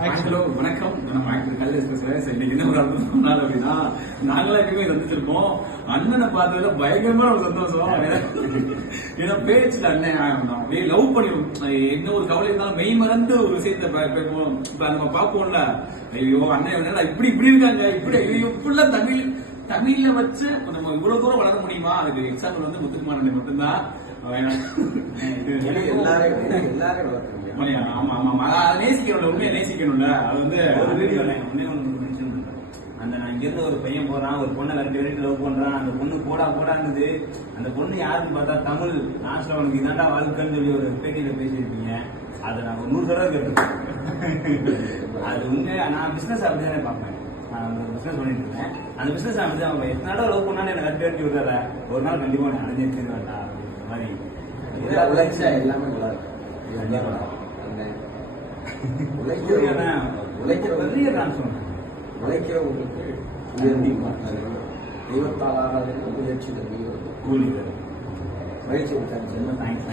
வணக்கம். நம்ம ஆக்டர் கல்யாண பேசுறேன். இன்னைக்கு என்ன ஒரு அற்புதமான நாள் அப்படின்னா, நாங்களா எப்பயுமே சந்திச்சிருக்கோம். அண்ணனை பார்த்ததுல பயங்கரமான ஒரு சந்தோஷம். ஏன்னா பேச்சுல அண்ணன் லவ் பண்ணிடும். என்ன ஒரு கவலை இருந்தாலும் மெய் மறந்து ஒரு விஷயத்த நம்ம பார்ப்போம்ல. ஐயோ அண்ணன் இப்படி இப்படி இருக்காங்க, இப்படி ஐயோ இப்படிலாம் தமிழ்ல வச்சு நம்ம இவ்வளவு தூரம் வளர முடியுமா? அதுக்கு எக்ஸாம்பிள் வந்து முத்துக்குமார் மட்டும்தான். ஆமா ஆமா நேசிக்கணும்ல, உண்மையை நேசிக்கணும்ல. அது வந்து ஒரு வீடியோ அந்த நான் இங்க இருந்து ஒரு பையன் போறான், ஒரு பொண்ணை விரட்டி லவ் பண்றான். அந்த பொண்ணு போடா இருந்தது. அந்த பொண்ணு யாருன்னு பார்த்தா தமிழ். லாஸ்ட்ல உனக்கு இதாண்டா வாழ்க்கைன்னு சொல்லி ஒரு பேட்டியில பேசியிருப்பீங்க. அதை நான் 100 தடவை கேட்டிருக்கேன். அது உண்மை. நான் பிசினஸ் அப்படிதானே பார்ப்பேன். நான் பிசினஸ் பண்ணிட்டு இருக்கேன். அந்த பிசினஸ் அப்படிதான் எத்தனை லவ் பண்ணாலும் எனக்கு விரட்டி விடுறத ஒரு நாள் கண்டிப்பா நான் அடைஞ்சிருக்கேன் வேண்டாம் மாதிரி எல்லாமே நல்லா இருக்கு. உழைக்கிறவங்களுக்கு தெய்வத்தால் ஆராதனை முயற்சி கூலி மகிழ்ச்சி. தேங்க்ஸ்.